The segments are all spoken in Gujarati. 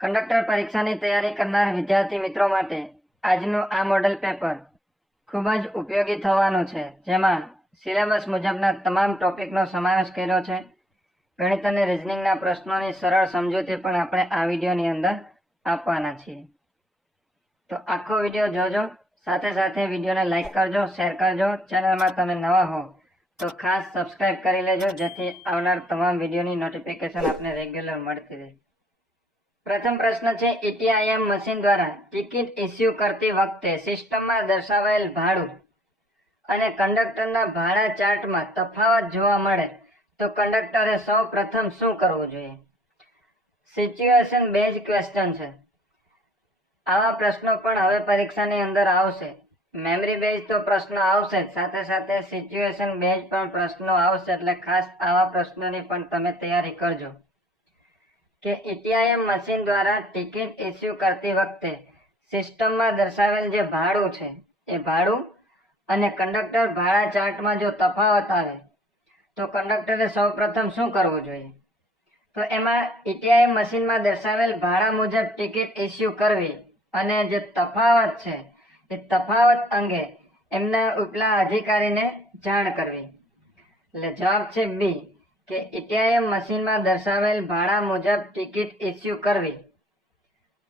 કંડક્ટર પરીક્ષાની તૈયારી કરનાર વિદ્યાર્થી મિત્રો માટે આજનું આ મોડેલ પેપર ખૂબ જ ઉપયોગી થવાનું છે, જેમાં સિલેબસ મુજબના તમામ ટોપિકનો સમાવેશ કર્યો છે. ગણિત અને રીઝનિંગના પ્રશ્નોની સરળ સમજૂતી પણ આપણે આ વિડીયોની અંદર આપવાના છીએ. તો આખો વિડીયો જોજો, સાથે સાથે વિડીયોને લાઈક કરજો, શેર કરજો. ચેનલમાં તમે નવા હો તો ખાસ સબસ્ક્રાઇબ કરી લેજો, જેથી આવનાર તમામ વિડીયોની નોટિફિકેશન આપને રેગ્યુલર મળતી રહે. પ્રથમ પ્રશ્ન છે, ETIM મશીન દ્વારા ટિકિટ ઇસ્યુ કરતી વખતે સિસ્ટમમાં દર્શાવાયેલ ભાડું અને કંડક્ટરના ભાડા ચાર્ટમાં તફાવત જોવા મળે તો કંડક્ટરે સૌ પ્રથમ શું કરવું જોઈએ? સિચ્યુએશન બેઝ ક્વેશ્ચન છે. આવા પ્રશ્નો પણ હવે પરીક્ષાની અંદર આવશે. મેમરી બેઝ તો પ્રશ્નો આવશે જ, સાથે સાથે સિચ્યુએશન બેઝ પણ પ્રશ્નો આવશે, એટલે ખાસ આવા પ્રશ્નોની પણ તમે તૈયારી કરજો. કે ETIM મશીન દ્વારા ટિકિટ ઇસ્યુ કરતી વખતે સિસ્ટમમાં દર્શાવેલ જે ભાડું છે એ ભાડું અને કંડક્ટર ભાડા ચાર્ટમાં જો તફાવત આવે તો કંડક્ટરે સૌપ્રથમ શું કરવું જોઈએ? તો એમાં ETIM મશીનમાં દર્શાવેલ ભાડા મુજબ ટિકિટ ઇસ્યુ કરવી અને જે તફાવત છે એ તફાવત અંગે એમના ઉપલા અધિકારીને જાણ કરવી. એટલે જવાબ છે બી, કે ETIM મશીનમાં દર્શાવેલ ભાડા મુજબ ટિકિટ ઇસ્યુ કરવી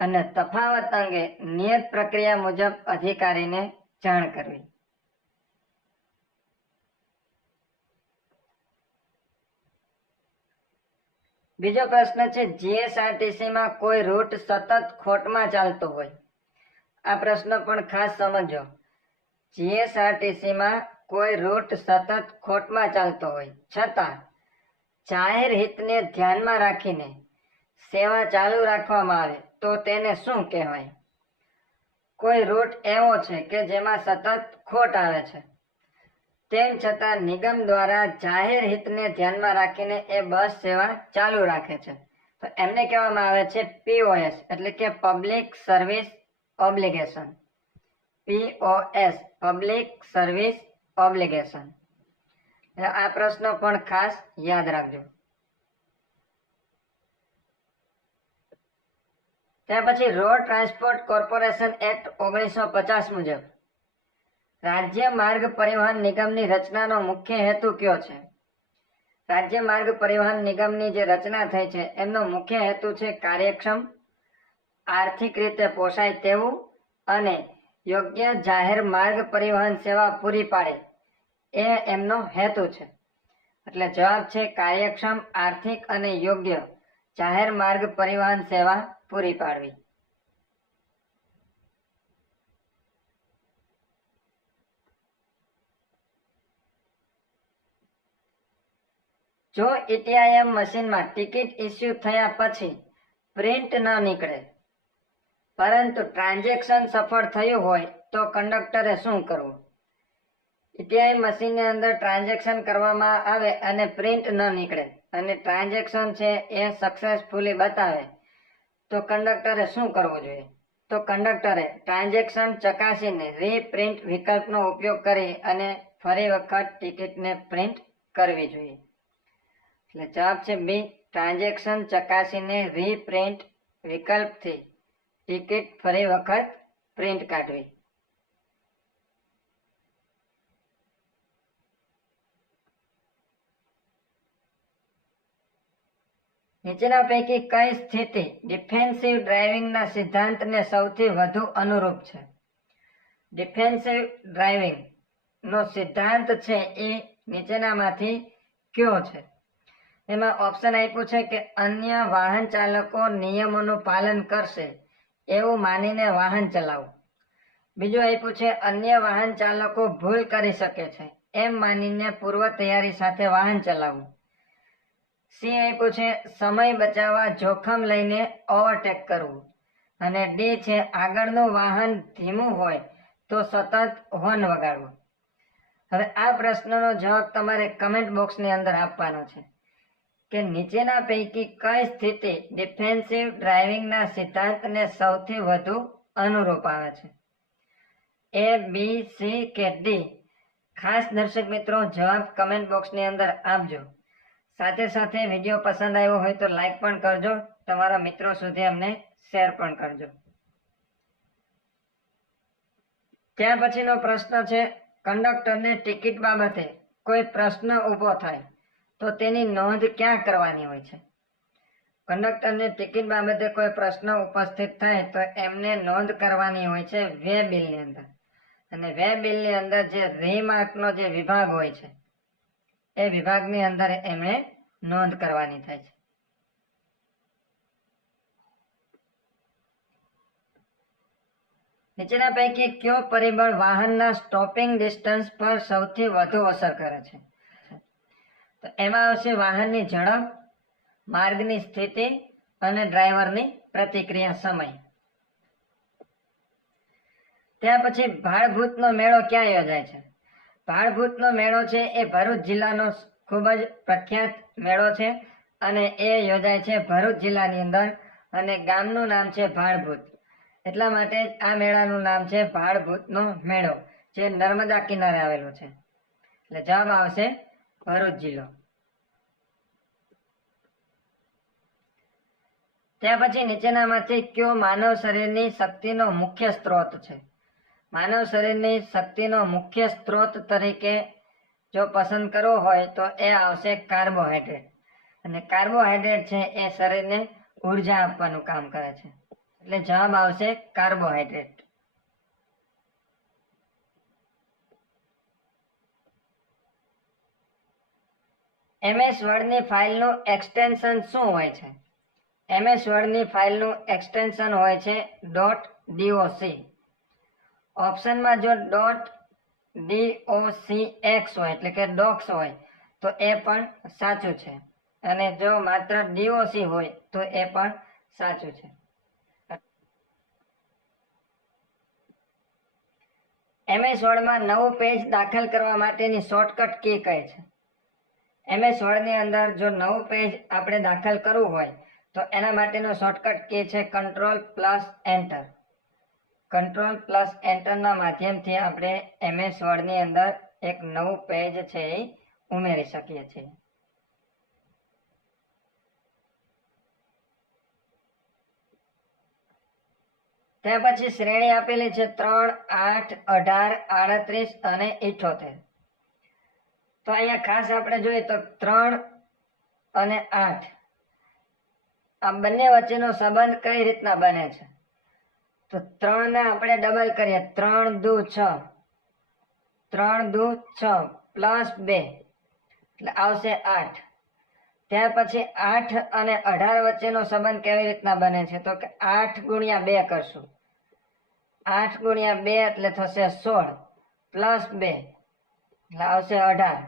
અને તફાવત અંગે નિયત પ્રક્રિયા મુજબ અધિકારીને જાણ કરવી. બીજો પ્રશ્ન છે, GSRTC માં કોઈ રૂટ સતત ખોટમાં ચાલતો હોય. આ પ્રશ્ન પણ ખાસ સમજો. GSRTC માં કોઈ રૂટ સતત ખોટમાં ચાલતો હોય છતાં જાહેર હિતને ધ્યાનમાં રાખીને સેવા ચાલુ રાખવામાં આવે તો તેને શું કહેવાય? કોઈ રૂટ એવો છે કે જેમાં સતત ખોટ આવે છે, તેમ છતાં નિગમ દ્વારા જાહેર હિતને ધ્યાનમાં રાખીને એ બસ સેવા ચાલુ રાખે છે, તો એમને કહેવામાં આવે છે POS, એટલે કે public service obligation. POS, public service obligation. આ પ્રશ્નો પણ ખાસ યાદ રાખજો. ત્યાર પછી રોડ ટ્રાન્સપોર્ટ કોર્પોરેશન એક્ટ 1950 મુજબ રાજ્ય માર્ગ પરિવહન નિગમની રચનાનો મુખ્ય હેતુ કયો છે? રાજ્ય માર્ગ પરિવહન નિગમની જે રચના થઈ છે એમનો મુખ્ય હેતુ છે કાર્યક્ષમ, આર્થિક રીતે પોષાય તેવું અને યોગ્ય જાહેર માર્ગ પરિવહન સેવા પૂરી પાડે, એ એમનો હેતુ છે. એટલે જવાબ છે કાર્યક્ષમ, આર્થિક અને યોગ્ય જાહેર માર્ગ પરિવહન સેવા પૂરી પાડવી. જો ETIM મશીનમાં ટિકિટ ઇસ્યુ થયા પછી પ્રિન્ટ ન નીકળે પરંતુ ટ્રાન્ઝેક્શન સફળ થયું હોય તો કંડક્ટરે શું કરવું? ETIM મશીનની અંદર ટ્રાન્ઝેક્શન કરવામાં આવે અને પ્રિન્ટ ન નીકળે અને ટ્રાન્ઝેક્શન છે એ સક્સેસફુલી બતાવે તો કંડક્ટરે શું કરવું જોઈએ? તો કંડક્ટરે ટ્રાન્ઝેક્શન ચકાસીને રીપ્રિન્ટ વિકલ્પનો ઉપયોગ કરી અને ફરી વખત ટિકિટને પ્રિન્ટ કરવી જોઈએ. એટલે જવાબ છે બી, ટ્રાન્ઝેક્શન ચકાસીને રીપ્રિન્ટ વિકલ્પથી ટિકિટ ફરી વખત પ્રિન્ટ કાઢવી. નીચેના પૈકી કઈ સ્થિતિ ડિફેન્સિવ ડ્રાઇવિંગના સિદ્ધાંતને સૌથી વધુ અનુરૂપ છે? ડિફેન્સિવ ડ્રાઇવિંગ નો સિદ્ધાંત છે એ નીચેનામાંથી કયો છે? એમાં ઓપ્શન આપ્યું છે કે અન્ય વાહન ચાલકો નિયમોનું પાલન કરશે એવું માનીને વાહન ચલાવવું. બીજું આપ્યું છે અન્ય વાહન ચાલકો ભૂલ કરી શકે છે એમ માનીને પૂર્વ તૈયારી સાથે વાહન ચલાવવું. સી આપ્યું છે સમય બચાવવા જોખમ લઈને ઓવરટેક કરવું. અને ડી છે આગળનું વાહન ધીમું હોય તો સતત હોર્ન વગાડવું. હવે આ પ્રશ્નનો જવાબ તમારે કમેન્ટ બોક્સની અંદર આપવાનો છે કે નીચેના પૈકી કઈ સ્થિતિ ડિફેન્સિવ ડ્રાઇવિંગના સિદ્ધાંતને સૌથી વધુ અનુરૂપ આવે છે? A, B, C કે ડી? ખાસ દર્શક મિત્રો જવાબ કમેન્ટ બોક્સની અંદર આપજો. સાથે સાથે વિડીયો પસંદ આવ્યો હોય તો લાઈક પણ કરજો. તમારા મિત્રો સુધી અમને શેર પણ કરજો. ત્યાં પછીનો પ્રશ્ન છે, કંડક્ટરને ટિકિટ બાબતે કોઈ પ્રશ્ન ઊભો થાય તો તેની નોંધ ક્યાં કરવાની હોય છે? કંડક્ટરને ટિકિટ બાબતે કોઈ પ્રશ્ન ઉપસ્થિત થાય તો એમને નોંધ કરવાની હોય છે વે બિલની અંદર. અને વે બિલની અંદર જે રીમાર્કનો જે વિભાગ હોય છે એ વિભાગની અંદર એમણે નોંધ કરવાની થાય છે. નીચેના પૈકી કયો પરિબળ વાહનના સ્ટોપિંગ ડિસ્ટન્સ પર સૌથી વધુ અસર કરે છે? તો એમાં આવશે વાહનની ઝડપ, માર્ગની સ્થિતિ અને ડ્રાઈવરની પ્રતિક્રિયા સમય. ત્યાર પછી ભાડભૂતનો મેળો ક્યાં યોજાય છે? ભાડભૂતનો મેળો છે એ ભરૂચ જિલ્લાનો ખૂબ જ પ્રખ્યાત મેળો છે અને એ યોજાય છે ભરૂચ જિલ્લાની અંદર અને ગામનું નામ છે ભાડભૂત. એટલા માટે જ આ મેળાનું નામ છે ભાડભૂતનો મેળો, જે નર્મદા કિનારે આવેલો છે. એટલે જવાબ આવશે ભરૂચ જિલ્લો. ત્યાર પછી નીચેનામાંથી કયો માનવ શરીરની શક્તિનો મુખ્ય સ્ત્રોત છે? માનવ શરીરની શક્તિનો મુખ્ય સ્ત્રોત તરીકે જો પસંદ કરવો હોય તો એ આવશે કાર્બોહાઈડ્રેટ. અને કાર્બોહાઈડ્રેટ છે એ શરીરને ઉર્જા આપવાનું કામ કરે છે. એટલે જવાબ આવશે કાર્બોહાઈડ્રેટ. MS વર્ડની ફાઇલનું એક્સટેન્શન શું હોય છે? MS વર્ડની ફાઇલનું એક્સટેન્શન હોય છે .doc. ઓપ્શનમાં જો .docx હોય એટલે કે ડોક્સ હોય તો એ પણ સાચું છે અને જો માત્ર DOC હોય તો એ પણ સાચું છે. MS વર્ડમાં નવું પેજ દાખલ કરવા માટેની શોર્ટકટ કી કઈ છે? MS વર્ડની અંદર જો નવું પેજ આપણે દાખલ કરવું હોય તો એના માટેનો શોર્ટકટ કી છે Ctrl+Enter. Ctrl+Enter ના માધ્યમથી આપણે MS વર્ડની અંદર એક નવું પેજ છે એ ઉમેરી શકીએ છીએ. ત્યાર પછી શ્રેણી આપેલી છે 3, 8, 18, 38 અને 78. તો અહીંયા ખાસ આપણે જોઈએ તો 3 અને 8 આ બંને વચ્ચેનો સંબંધ કઈ રીતના બને છે? તો 3 ને આપણે ડબલ કરીએ, 3 દુ 6, 3 દુ 6 પ્લસ 2 એટલે આવશે 8. ત્યાર પછી 8 અને 18 વચ્ચેનો સંબંધ કેવી રીતના બને છે? તો કે 8 ગુણ્યા 2 કરશું, 8 ગુણ્યા 2 એટલે થશે 16 પ્લસ 2 એટલે આવશે 18.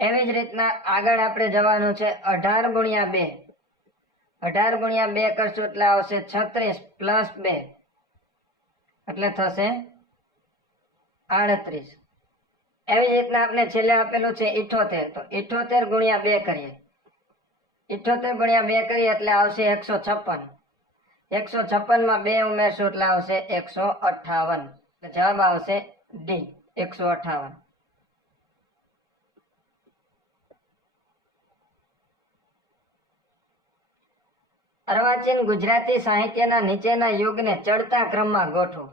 એવી જ રીતના આગળ આપણે જવાનું છે 18 ગુણ્યા 2, 18 ગુણ્યા 2 કરશું એટલે આવશે 36 પ્લસ 2 એટલે થશે 38. એવી જ રીતના આપણે છેલ્લે આપેલું છે 78, તો 78 ગુણ્યા 2 કરીએ, 78 ગુણ્યા 2 કરીએ એટલે આવશે 156. 156 માં 2 ઉમેરશું એટલે આવશે 158. એટલે જવાબ આવશે ડી 158. અર્વાચીન ગુજરાતી સાહિત્યના નીચેના યુગને ચડતા ક્રમમાં ગોઠવો.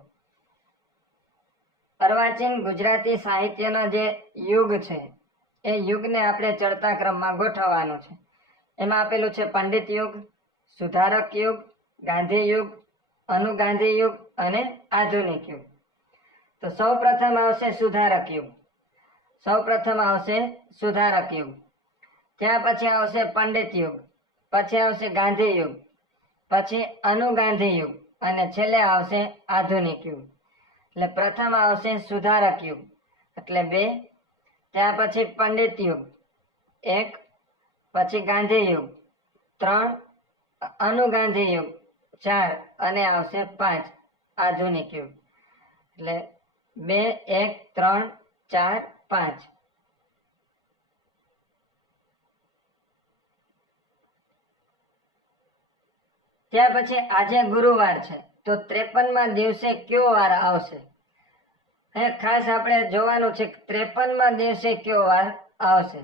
અર્વાચીન ગુજરાતી સાહિત્યનો જે યુગ છે એ યુગને આપણે ચડતા ક્રમમાં ગોઠવવાનું છે. એમાં આપેલું છે પંડિત યુગ, સુધારક યુગ, ગાંધી યુગ, અનુગાંધી યુગ અને આધુનિક યુગ. તો સૌપ્રથમ આવશે સુધારક યુગ. સૌપ્રથમ આવશે સુધારક યુગ. ત્યાં પછી આવશે પંડિત યુગ, પછી આવશે ગાંધી યુગ, પછી અનુગાંધી યુગ અને છેલ્લે આવશે આધુનિક યુગ. એટલે પ્રથમ આવશે સુધારક યુગ એટલે 2, ત્યાર પછી પંડિત યુગ 1, પછી ગાંધી યુગ 3, અનુગાંધી યુગ 4 અને આવશે 5 આધુનિક યુગ. એટલે 2, 1, 3, 4, 5. ત્યાર પછી આજે ગુરુવાર છે તો 53માં દિવસે કયો વાર આવશે? અહીંયા ખાસ આપણે જોવાનું છે 53માં દિવસે કયો વાર આવશે.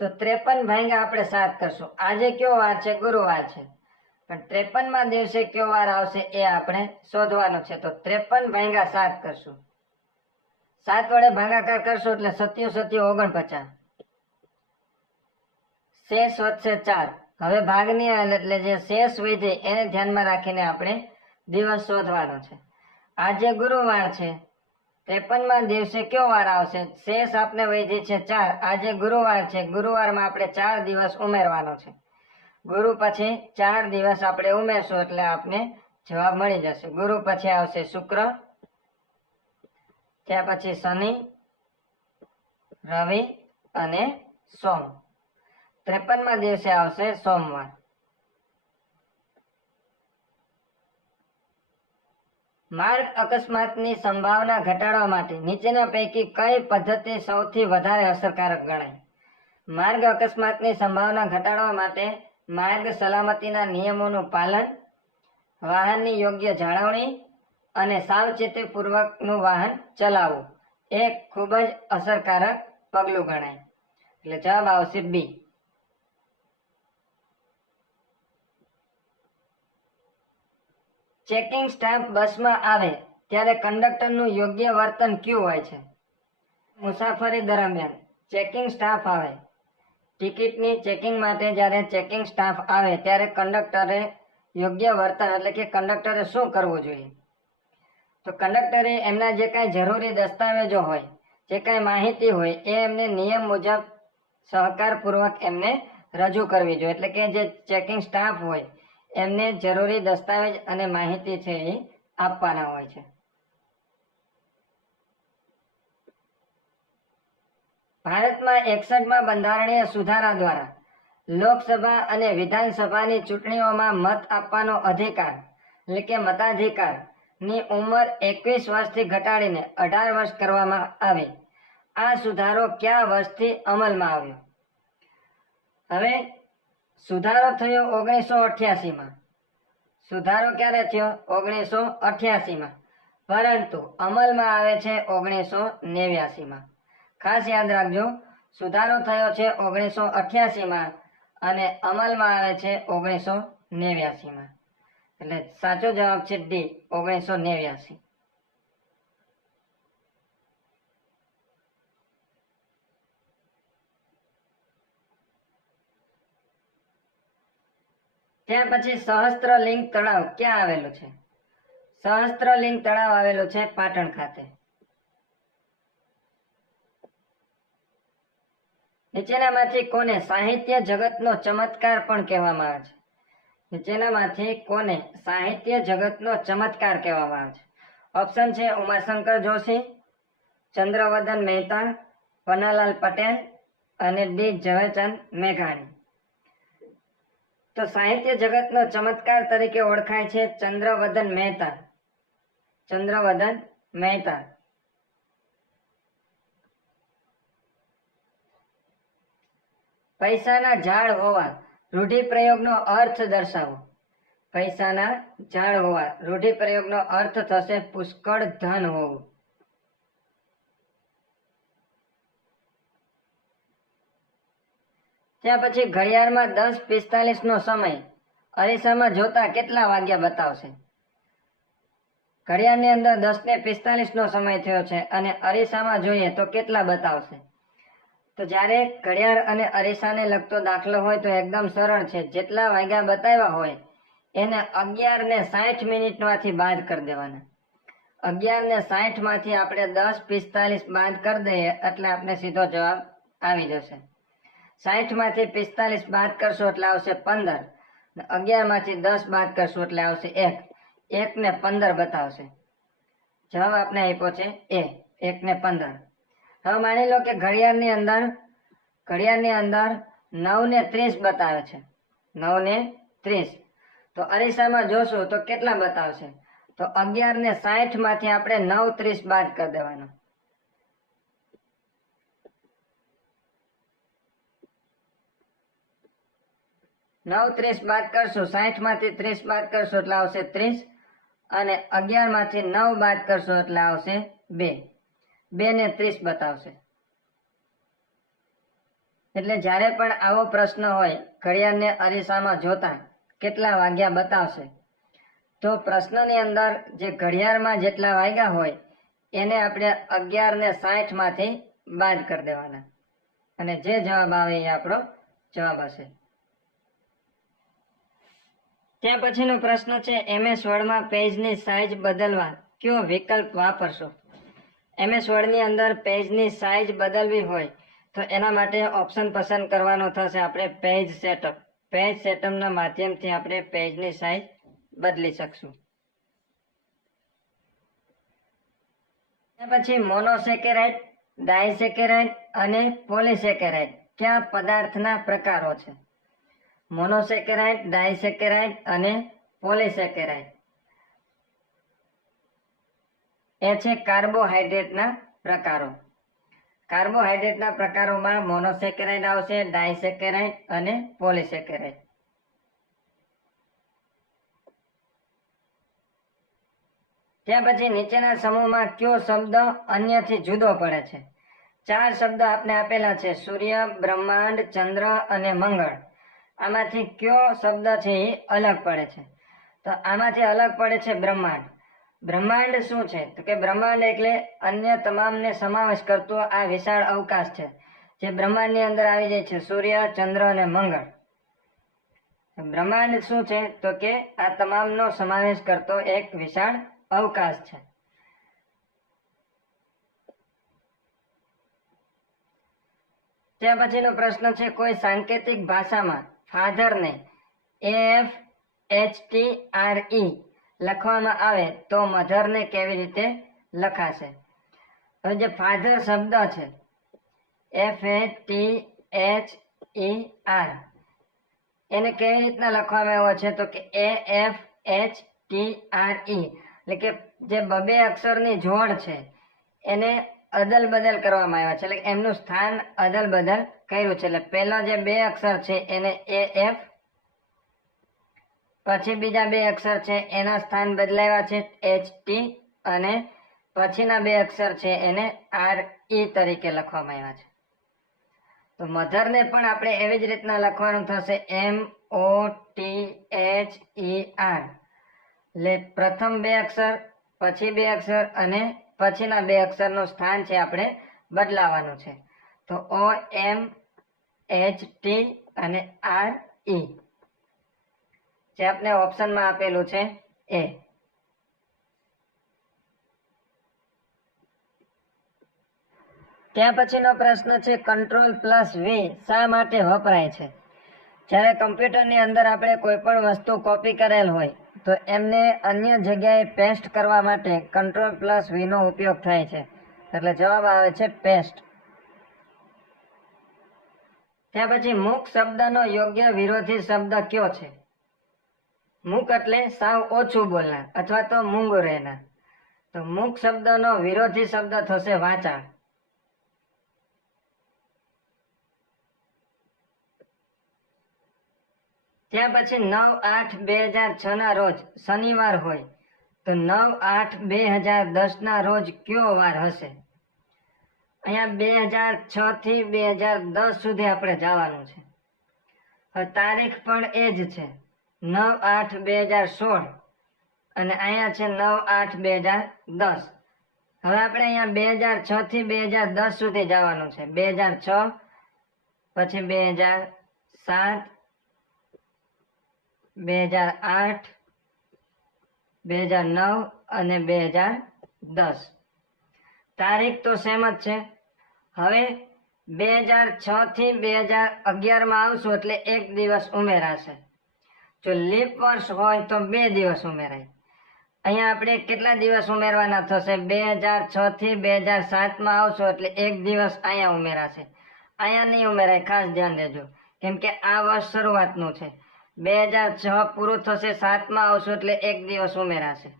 તો 53 ભાગ્યા આપણે 7 કરશું. આજે કયો વાર છે? ગુરુવાર છે. પણ 53માં દિવસે કયો વાર આવશે એ આપણે શોધવાનો છે. તો 53 ભાગ્યા 7 કરશું. 7 વડે ભાગાકાર કરશું એટલે 7 × 7 = 49. શેષ વધશે 4. હવે ભાગની એટલે જે શેષ વધે એને ધ્યાનમાં રાખીને આપણે દિવસ શોધવાનો છે. આજે ગુરુવાર છે, 53માં દિવસે કયો વાર આવશે? શેષ આપણે વધી છે 4. આજે ગુરુવાર છે, ગુરુવારમાં આપણે 4 દિવસ ઉમેરવાનો છે. ગુરુ પછી 4 દિવસ આપણે ઉમેરશું એટલે આપને જવાબ મળી જશે. ગુરુ પછી આવશે શુક્ર, ત્યાર પછી શનિ, રવિ અને સોમ. 53માં દિવસે આવશે સોમવાર. માર્ગ અકસ્માતની સંભાવના ઘટાડવા માટે નીચેના પૈકી કઈ પદ્ધતિ સૌથી વધારે અસરકારક ગણાય? માર્ગ અકસ્માતની સંભાવના ઘટાડવા માટે માર્ગ સલામતીના નિયમોનું પાલન, વાહનની યોગ્ય જાળવણી અને સાવચેતીપૂર્વકનું વાહન ચલાવવું એ ખૂબ જ અસરકારક પગલું ગણાય. એટલે જવાબ આવશે બી. ચેકિંગ સ્ટાફ બસમાં આવે ત્યારે કંડક્ટરનું યોગ્ય વર્તન કેવું હોય છે? મુસાફરી દરમિયાન ચેકિંગ સ્ટાફ આવે, ટિકિટની ચેકિંગ માટે જ્યારે ચેકિંગ સ્ટાફ આવે ત્યારે કંડક્ટરે યોગ્ય વર્તન એટલે કે કંડક્ટરે શું કરવું જોઈએ? તો કંડક્ટરે એમના જે કાંઈ જરૂરી દસ્તાવેજો હોય, જે કાંઈ માહિતી હોય એ એમને નિયમ મુજબ સહકારપૂર્વક એમને રજૂ કરવી જોઈએ. એટલે કે જે ચેકિંગ સ્ટાફ હોય એમને જરૂરી દસ્તાવેજ અને માહિતી છે એ આપવાના હોય છે. ભારતમાં 61માં બંધારણીય સુધારા દ્વારા લોકસભા અને વિધાનસભાની ચૂંટણીઓમાં મત આપવાનો અધિકાર એટલે કે મતાધિકાર ની ઉંમર 21 વર્ષથી ઘટાડીને 18 વર્ષ કરવામાં આવી. આ સુધારો કયા વર્ષથી અમલમાં આવ્યો? હવે સુધારો થયો 1988માં. સુધારો ક્યારે થયો? 1988માં. પરંતુ અમલમાં આવે છે 1989માં. ખાસ યાદ રાખજો, સુધારો થયો છે 1988માં અને અમલમાં આવે છે 1989માં. એટલે સાચો જવાબ છે ડી, 1989. ત્યાર પછી સહસ્ત્રલિંગ તળાવ ક્યાં આવેલું છે? સહસ્ત્રલિંગ તળાવ આવેલું છે પાટણ ખાતે. નીચેનામાંથી કોને સાહિત્ય જગતનો ચમત્કાર પણ કહેવામાં આવે છે? નીચેનામાંથી કોને સાહિત્ય જગતનો ચમત્કાર કહેવામાં આવે છે? ઓપ્શન છે ઉમાશંકર જોશી, ચંદ્રવદન મહેતા, પન્નાલાલ પટેલ અને ડી ઝવેરચંદ મેઘાણી. તો સાહિત્ય જગતનો ચમત્કાર તરીકે ઓળખાય છે ચંદ્રવદન મહેતા. ચંદ્રવદન મહેતા. પૈસાના ઝાડ હોવા રૂઢિપ્રયોગનો અર્થ દર્શાવો. પૈસાના ઝાડ હોવા રૂઢિપ્રયોગનો અર્થ થશે પુષ્કળ ધન હોવું. ત્યાં પછી ઘડિયાળમાં 10:45નો સમય અરીસામાં જોતા કેટલા વાગ્યા બતાવશે? ઘડિયાળની અંદર 10:45નો સમય થયો છે અને અરીસામાં જોઈએ તો કેટલા બતાવશે? તો જ્યારે ઘડિયાળ અને અરીસાને લગતો દાખલો હોય તો એકદમ સરળ છે. જેટલા વાગ્યા બતાવ્યા હોય એને 11:60 બાદ કરી દેવાના. 11:60 આપણે 10:45 બાદ કરી દઈએ એટલે આપણે સીધો જવાબ આવી જશે. 60 બાદ કરશો એટલે આવશે 15. 11 10 બાદ કરશો એટલે આવશે 1. 1 ને 15 બતાવશે. જવાબ આપણે આપ્યો છે એ, 1 ને 15. હવે માની લો કે ઘડિયાળની અંદર 9:30 બતાવે છે. 9:30. તો અરીસામાં જોશું તો કેટલા બતાવશે? તો 11:60 આપણે 9:30 બાદ કરી દેવાનો. 9:30 બાદ કરશું, 60 30 બાદ કરશું એટલે આવશે 30 અને 11 9 બાદ કરશું એટલે આવશે 2. 2 ને 30 બતાવશે. એટલે જ્યારે પણ આવો પ્રશ્ન હોય ઘડિયાળને અરીસામાં જોતા કેટલા વાગ્યા બતાવશે. તો પ્રશ્નની અંદર જે ઘડિયાળમાં જેટલા વાગ્યા હોય એને આપણે 11:60 માંથી બાદ કરી દેવાના અને જે જવાબ આવે એ આપણો જવાબ હશે. ત્યાં પછીનો પ્રશ્ન છે MS વર્ડમાં પેજની સાઇઝ બદલવા કયો વિકલ્પ વાપરશો. MS વર્ડની અંદર પેજની સાઇઝ બદલવી હોય તો એના માટે ઓપ્શન પસંદ કરવાનો થશે આપણે પેજ સેટઅપ. પેજ સેટઅપના માધ્યમથી આપણે પેજની સાઇઝ બદલી શકશું. પછી મોનોસેકેરાઇડ, ડાયસેકેરાઇડ અને પોલીસેકેરાઇડ કયા પદાર્થના પ્રકારો છે. મોનોસેકેરાઇડ, ડાયસેકેરાઇડ અને પોલીસેકેરાઇડ એ છે કાર્બોહાઈડ્રેટના પ્રકારો. કાર્બોહાઈડ્રેટના પ્રકારોમાં મોનોસેકેરાઇડ આવશે, ડાયસેકેરાઇડ અને પોલીસેકેરાઇડ. ત્યાર પછી નીચેના સમૂહમાં કયો શબ્દ અન્યથી જુદો પડે છે. 4 શબ્દ આપને આપેલા છે, સૂર્ય, બ્રહ્માંડ, ચંદ્ર અને મંગળ. આમાંથી કયો શબ્દ છે એ અલગ પડે છે. તો આમાંથી અલગ પડે છે બ્રહ્માંડ. બ્રહ્માંડ શું છે તો કે બ્રહ્માંડ એટલે અન્ય તમામને સમાવેશ કરતો આ વિશાળ અવકાશ છે જે બ્રહ્માંડની અંદર આવી જાય છે સૂર્ય, ચંદ્ર અને મંગળ. બ્રહ્માંડ શું છે તો કે આ તમામનો સમાવેશ કરતો એક વિશાળ અવકાશ છે. ત્યાર પછીનો પ્રશ્ન છે કોઈ સાંકેતિક ભાષામાં ફાધરને AFHTRE લખવામાં આવે તો મધરને કેવી રીતે લખાશે. હવે જે ફાધર શબ્દ છે FATHER એને કેવી રીતના લખવામાં આવ્યો છે તો કે AFHTRE એટલે કે જે બબે અક્ષરની જોડ છે એને અદલ બદલ કરવામાં આવ્યા છે, એટલે એમનું સ્થાન અદલ બદલ કર્યું છે. એટલે પહેલા જે 2 અક્ષર છે એને AF, પછી બીજા 2 અક્ષર છે એના સ્થાન બદલાવ્યા છે HT અને પછીના 2 અક્ષર છે એને RE તરીકે લખવામાં આવ્યા છે. તો મધરને પણ આપણે એવી જ રીતના લખવાનું થશે MOTHER. એટલે પ્રથમ 2 અક્ષર, પછી 2 અક્ષર અને પછીના 2 અક્ષરનું સ્થાન છે આપણે બદલાવાનું છે. તો OMHT અને RE જે આપણે ઓપ્શનમાં આપેલું છે એ. ત્યાં પછીનો પ્રશ્ન છે Ctrl+V શા માટે વપરાય છે. જ્યારે કમ્પ્યુટરની અંદર આપણે કોઈ પણ વસ્તુ કોપી કરેલ હોય તો એમને અન્ય જગ્યાએ પેસ્ટ કરવા માટે Ctrl+V નો ઉપયોગ થાય છે. એટલે જવાબ આવે છે પેસ્ટ. ત્યાં પછી મૂક શબ્દનો યોગ્ય વિરોધી શબ્દ કયો છે. મૂક એટલે સાવ ઓછું બોલનાર અથવા તો મૂંગું રહેનાર. તો મૂક શબ્દનો વિરોધી શબ્દ થશે વાચાળ. ત્યાં પછી 9/8/2006 ના રોજ શનિવાર હોય તો 9/8/2010 ના રોજ કયો વાર હશે. અહીંયા 2006 થી 2010 સુધી આપણે જવાનું છે. હવે તારીખ પણ એ જ છે 9/8/2016 અને અહીંયા છે 9/8/2010. હવે આપણે અહીંયા 2006 થી 2010 સુધી જવાનું છે. 2006 પછી 2007, 2008, 2009 અને 2010. તારીખ તો સેમ જ છે. હવે 2006 થી 2011 માં આવશું એટલે 1 દિવસ ઉમેરાશે. જો લીપ વર્ષ હોય તો 2 દિવસ ઉમેરાય. અહીંયા આપણે કેટલા દિવસ ઉમેરવાના થશે 2006 થી 2007 માં આવશો એટલે 1 દિવસ અહીંયા ઉમેરાશે. અહીંયા નહીં ઉમેરાય, ખાસ ધ્યાન દેજો કેમ કે આ વર્ષ શરૂઆતનું છે. 2006 પૂરું થશે 7 માં આવશો એટલે 1 દિવસ ઉમેરાશે.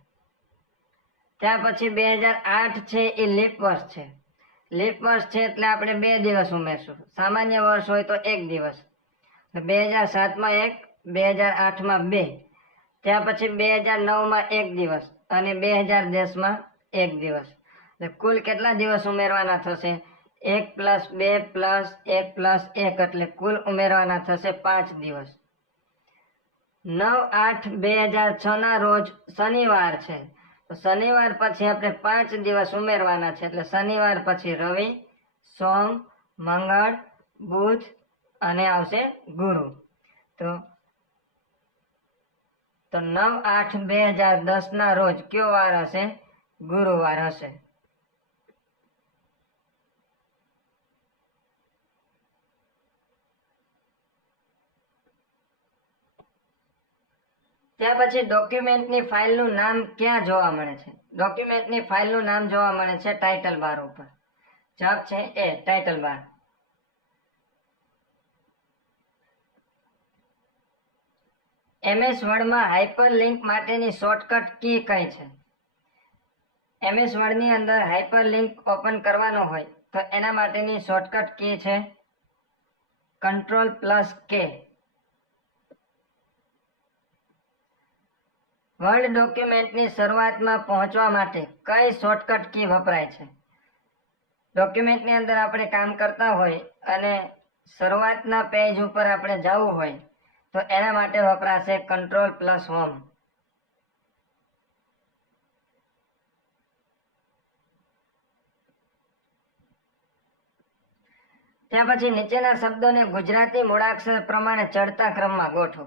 ત્યાર પછી 2008 છે એ લીપ વર્ષ છે. લીપ વર્ષ છે એટલે આપણે 2 દિવસ ઉમેરશું. સામાન્ય વર્ષ હોય તો 1 દિવસ. 2007 માં 1, 2008 માં 2, ત્યાં પછી 2009 માં 1 દિવસ અને 2010 માં 1 દિવસ. એટલે કુલ કેટલા દિવસ ઉમેરવાના થશે 1 + 2 + 1 + 1 એટલે કુલ ઉમેરવાના થશે 5 દિવસ. 9/8/2006 ના રોજ શનિવાર છે, તો શનિવાર પછી આપણે 5 દિવસ ઉમેરવાના છે, એટલે શનિવાર પછી રવિ, સોમ, મંગળ, બુધ અને આવશે ગુરુ. તો 9/8/2010 ના રોજ કયો વાર હશે? ગુરુવાર હશે. ત્યાર પછી ડોક્યુમેન્ટની ફાઇલનું નામ ક્યાં જોવા મળે છે? ડોક્યુમેન્ટની ફાઇલનું નામ જોવા મળે છે ટાઇટલ બાર ઉપર. જવાબ છે એ, ટાઇટલ બાર. MS વર્ડમાં હાઇપરલિંક માટેની શોર્ટકટ કી કઈ છે? MS વર્ડની અંદર હાઇપરલિંક ઓપન કરવાનો હોય તો એના માટેની શોર્ટકટ કી છે Ctrl+K. વર્ડ ડોક્યુમેન્ટની શરૂઆતમાં પહોંચવા માટે કઈ શોર્ટકટ કી વપરાય છે? ડોક્યુમેન્ટની અંદર આપણે કામ કરતા હોય અને શરૂઆતના પેજ ઉપર આપણે જવું હોય તો એના માટે વપરાશે Ctrl+Home. ત્યાર પછી નીચેના શબ્દોને ગુજરાતી મૂળાક્ષર પ્રમાણે ચડતા ક્રમમાં ગોઠવો.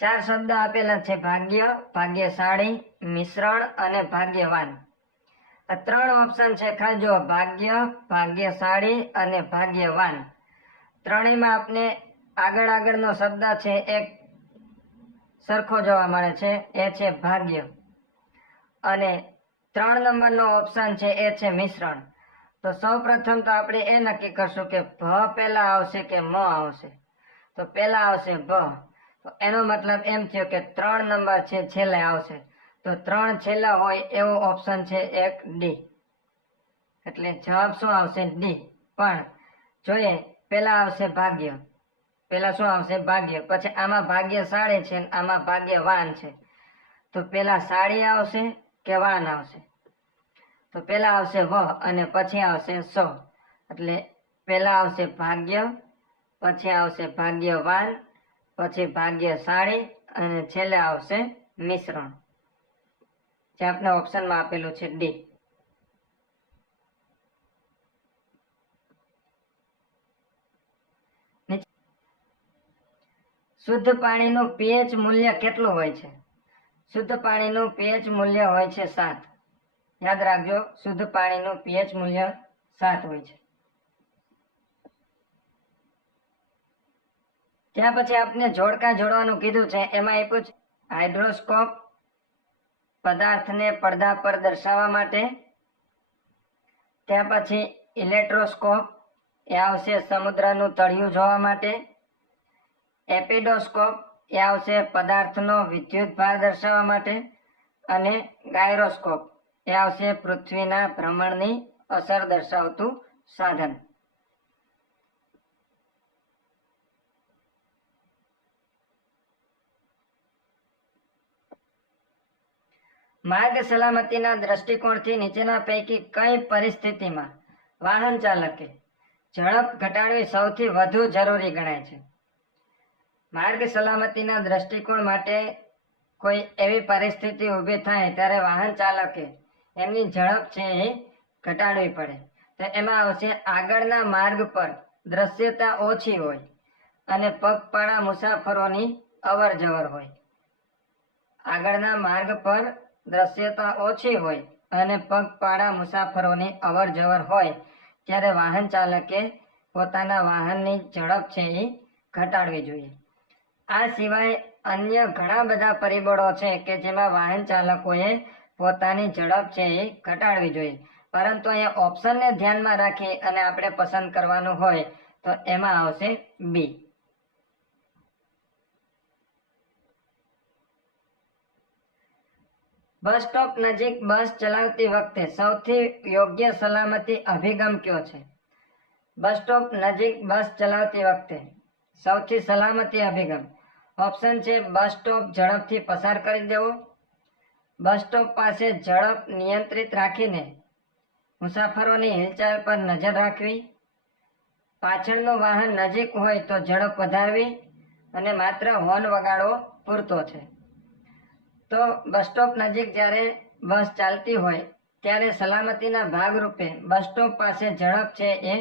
4 શબ્દ આપેલા છે: ભાગ્ય, ભાગ્યશાળી, મિશ્રણ અને ભાગ્યવાન. આ 3 ઓપ્શન છે. ખાસ જો, ભાગ્ય, ભાગ્યશાળી અને ભાગ્યવાન. ત્રણેયમાં આપને આગળનો શબ્દ છે એક સરખો જોવા મળે છે, એ છે ભાગ્ય. અને 3 નંબરનો ઓપ્શન છે એ છે મિશ્રણ. તો સૌ પ્રથમ તો આપણે એ નક્કી કરશું કે ભ પહેલા આવશે કે મ આવશે. તો પહેલા આવશે ભ. તો એનો મતલબ એમ થયો કે 3 નંબર છે છેલ્લે આવશે. તો 3 છેલ્લા હોય એવો ઓપ્શન છે એક ડી. એટલે જવાબ શું આવશે? ડી. પણ જોઈએ, પહેલા આવશે ભાગ્ય. પહેલા શું આવશે? ભાગ્ય. પછી આમાં ભાગ્યશાળી છે અને આમાં ભાગ્યવાન છે. તો પહેલા શાળી આવશે કે વાન આવશે? તો પહેલા આવશે વ અને પછી આવશે સો. એટલે પહેલા આવશે ભાગ્ય, પછી આવશે ભાગ્યવાન, પછી ભાગ્યશાળી અને છેલ્લે આવશે મિશ્રણ, જે આપણે ઓપ્શનમાં આપેલું છે ડી. શુદ્ધ પાણીનું pH મૂલ્ય કેટલું હોય છે? શુદ્ધ પાણીનું pH મૂલ્ય હોય છે 7. યાદ રાખજો, શુદ્ધ પાણીનું pH મૂલ્ય 7 હોય છે. ત્યાં પછી આપણે જોડકા જોડવાનું કીધું છે. એમાં આપ્યું છે હાઇડ્રોસ્કોપ, પદાર્થને પડદા પર દર્શાવવા માટે. ત્યાં પછી ઇલેક્ટ્રોસ્કોપ, એ આવશે સમુદ્રનું તળિયું જોવા માટે. એપિડોસ્કોપ, એ આવશે પદાર્થનો વિદ્યુત ભાર દર્શાવવા માટે. અને ગાયરોસ્કોપ, એ આવશે પૃથ્વીના ભ્રમણની અસર દર્શાવતું સાધન. માર્ગ સલામતીના દ્રષ્ટિકોણથી નીચેના પૈકી કઈ પરિસ્થિતિમાં વાહન ચાલકે ઝડપ ઘટાડવી સૌથી વધુ જરૂરી ગણાય છે? માર્ગ સલામતીના દ્રષ્ટિકોણ માટે કોઈ એવી પરિસ્થિતિ ઊભી થાય ત્યારે વાહન ચાલકે એમની ઝડપ છે એ ઘટાડવી પડે. તો એમાં આવશે આગળના માર્ગ પર દ્રશ્યતા ઓછી હોય અને પગપાળા મુસાફરોની અવર જવર હોય. આગળના માર્ગ પર દ્રશ્યતા ઓછી હોય અને પગપાળા મુસાફરોની અવર જવર હોય ત્યારે વાહન ચાલકે પોતાના વાહનની ઝડપ છે એ ઘટાડવી જોઈએ. આ સિવાય અન્ય ઘણા બધા પરિબળો છે કે જેમાં વાહન ચાલકોએ પોતાની ઝડપ છે એ ઘટાડવી જોઈએ. પરંતુ અહીંયા ઓપ્શનને ધ્યાનમાં રાખી અને આપણે પસંદ કરવાનું હોય તો એમાં આવશે બી. બસ સ્ટોપ નજીક બસ ચલાવતી વખતે સૌથી યોગ્ય સલામતી અભિગમ કયો છે? બસ સ્ટોપ નજીક બસ ચલાવતી વખતે સૌથી સલામતી અભિગમ ઓપ્શન છે બસ સ્ટોપ ઝડપથી પસાર કરી દેવો, બસ સ્ટોપ પાસે ઝડપ નિયંત્રિત રાખીને મુસાફરોની હિલચાલ પર નજર રાખવી, પાછળનું વાહન નજીક હોય તો ઝડપ વધારવી અને માત્ર હોર્ન વગાડવો પૂરતો છે. તો બસ સ્ટોપ નજીક જ્યારે બસ ચાલતી હોય ત્યારે સલામતીના ભાગરૂપે બસ સ્ટોપ પાસે ઝડપ છે એ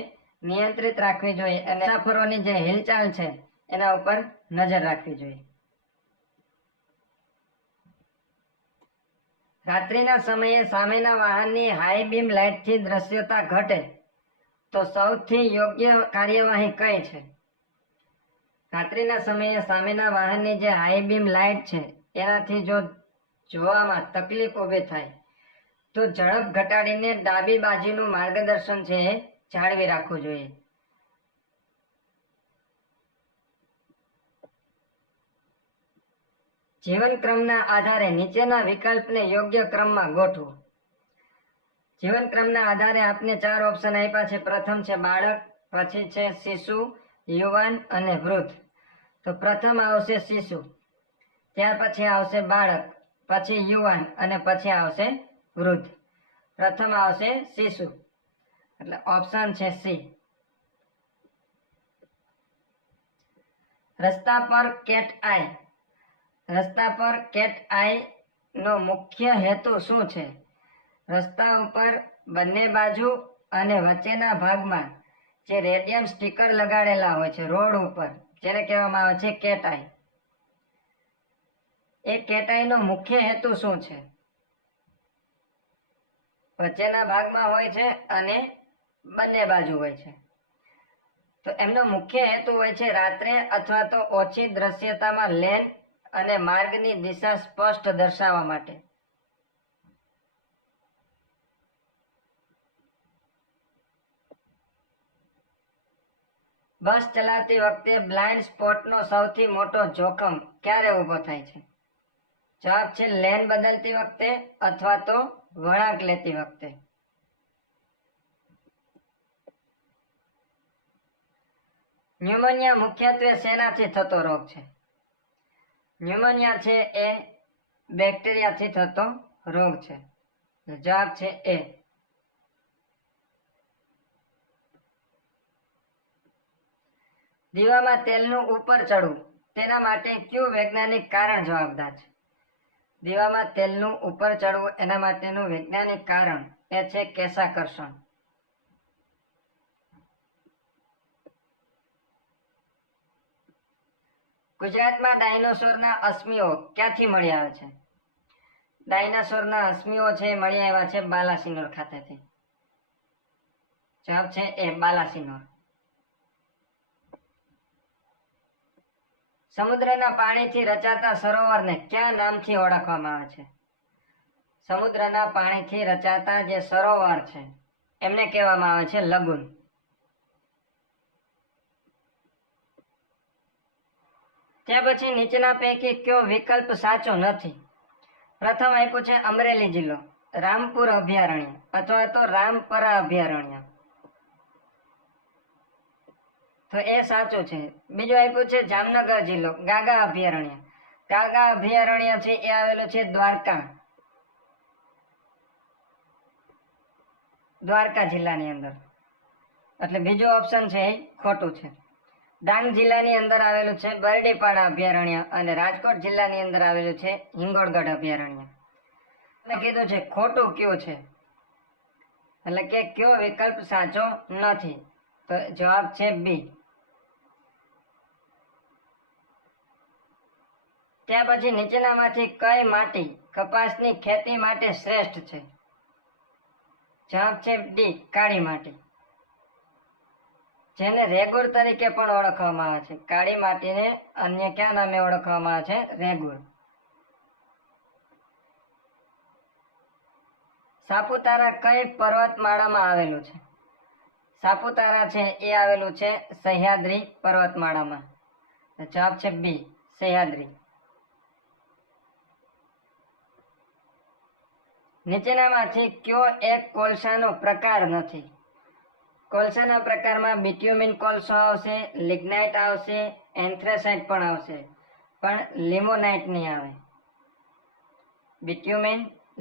નિયંત્રિત રાખવી જોઈએ અને મુસાફરોની જે હિલચાલ છે એના ઉપર નજર રાખવી જોઈએ. રાત્રિના સમયે સામેના વાહનની હાઈ બીમ લાઇટથી દ્રશ્યતા ઘટે તો સૌથી યોગ્ય કાર્યવાહી કઈ છે? રાત્રિના સમયે સામેના વાહનની જે હાઈ બીમ લાઇટ છે એનાથી જો જોવામાં તકલીફ ઊભી થાય તો ઝડપ ઘટાડીને ડાબી બાજુનું માર્ગદર્શન છે એ જાળવી રાખવું જોઈએ. જીવનક્રમના આધારે નીચેના વિકલ્પને યોગ્ય ક્રમમાં ગોઠવો. જીવનક્રમના આધારે આપને 4 ઓપ્શન આપ્યા છે. પ્રથમ છે બાળક, પછી છે શિશુ, યુવાન અને વૃદ્ધ. તો પ્રથમ આવશે શિશુ, ત્યાર પછી આવશે બાળક, પછી યુવાન અને પછી આવશે વૃદ્ધ. પ્રથમ આવશે શિશુ એટલે ઓપ્શન છે સી. રસ્તા પર કેટ આઈ. રસ્તા પર કેટ આઈ નો મુખ્ય હેતુ શું છે? રસ્તા ઉપર બંને બાજુ અને વચ્ચેના ભાગમાં જે રેડિયમ સ્ટીકર લગાડેલા હોય છે રોડ ઉપર, જેને કહેવામાં આવે છે કેટ આઈ. એ કેટ આઈ નો મુખ્ય હેતુ શું છે? વચ્ચેના ભાગમાં હોય છે અને બંને બાજુ હોય છે. તો એમનો મુખ્ય હેતુ હોય છે રાત્રે અથવા તો ઓછી દ્રશ્યતામાં લેન અને માર્ગની દિશા સ્પષ્ટ દર્શાવવા માટે. બસ ચલાવતી વખતે બ્લાઇન્ડ સ્પોટનો સૌથી મોટો જોખમ ક્યારે ઊભો થાય છે? જવાબ છે લેન બદલતી વખતે અથવા તો વળાંક લેતી વખતે. ન્યુમોનિયા મુખ્યત્વે શેનાથી થતો રોગ છે? ન્યુમોનિયા છે એ બેક્ટેરિયાથી થતો રોગ છે. જવાબ છે એ. દીવામાં તેલનું ઉપર ચડવું તેના માટે કયું વૈજ્ઞાનિક કારણ જવાબદાર છે? દીવામાં તેલનું ઉપર ચડવું એના માટેનું વૈજ્ઞાનિક કારણ એ છે કેશાકર્ષણ. ગુજરાતમાં ડાયનોસોરના અશ્મિઓ ક્યાંથી મળી આવે છે? ડાયનાસોરના અશ્મિઓ છે મળી આવ્યા છે બાલાસિનોર ખાતેથી. જવાબ છે એ બાલાસિનોર. સમુદ્રના પાણીથી રચાતા સરોવરને કયા નામથી ઓળખવામાં આવે છે? સમુદ્રના પાણીથી રચાતા જે સરોવર છે એમને કહેવામાં આવે છે લગુન. ત્યાર પછી નીચેના પૈકી કયો વિકલ્પ સાચો નથી? પ્રથમ આપ્યું છે અમરેલી જિલ્લો, રામપુર અભયારણ્ય અથવા તો રામપરા અભયારણ્ય. તો એ સાચું છે. બીજું આપ્યું છે જામનગર જિલ્લો, ગાગા અભયારણ્ય. ગાગા અભયારણ્ય છે એ આવેલું છે દ્વારકા જિલ્લાની અંદર, એટલે બીજું ઓપ્શન છે એ ખોટું છે. ડાંગ જિલ્લાની અંદર આવેલું છે બરડીપાડા અભયારણ્ય અને રાજકોટ જિલ્લાની અંદર આવેલું છે હિંગોળગઢ અભયારણ્ય. મેં કીધું છે ખોટું કયું છે, એટલે કે કયો વિકલ્પ સાચો નથી? તો જવાબ છે બી. ત્યાર પછી નીચેનામાંથી કઈ માટી કપાસની ખેતી માટે શ્રેષ્ઠ છે? જવાબ છે ડી કાળી માટી, જેને રેગુર તરીકે પણ ઓળખવામાં આવે છે. કાળી માટીને અન્ય કયા નામે ઓળખવામાં આવે છે? રેગુર. સાપુતારા કઈ પર્વતમાળામાં આવેલું છે? સાપુતારા છે એ આવેલું છે સહ્યાદ્રી પર્વતમાળામાં. જવાબ છે બી સહ્યાદ્રી. નીચેનામાંથી કયો એક કોલસાનો પ્રકાર નથી? કોલસાના પ્રકારમાં બિટ્યુમિન કોલસો આવશે, લિગ્નાઇટ આવશે, એન્થ્રેસાઇટ પણ આવશે, પણ લિમોનાઇટ નહીં આવે. બિટ્યુમિન,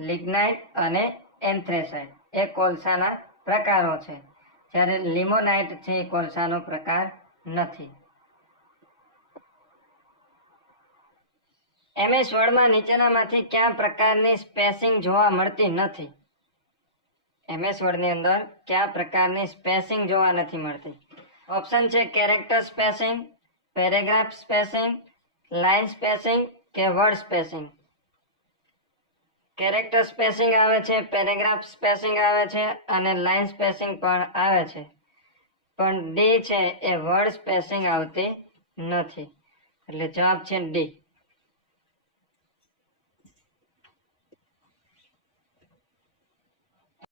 લિગ્નાઇટ અને એન્થ્રેસાઇટ એ કોલસાના પ્રકારો છે, જ્યારે લિમોનાઇટ છે એ કોલસાનો પ્રકાર નથી. MS વર્ડમાં નીચેનામાંથી કયા પ્રકારની સ્પેસિંગ જોવા મળતી નથી? MS વર્ડની અંદર કયા પ્રકારની સ્પેસિંગ જોવા નથી મળતી? ઓપ્શન છે character spacing, paragraph spacing, line spacing કે વર્ડ સ્પેસિંગ. કેરેક્ટર સ્પેસિંગ આવે છે, પેરેગ્રાફ સ્પેસિંગ આવે છે અને લાઇન સ્પેસિંગ પણ આવે છે, પણ ડી છે એ વર્ડ સ્પેસિંગ આવતી નથી. એટલે જવાબ છે ડી.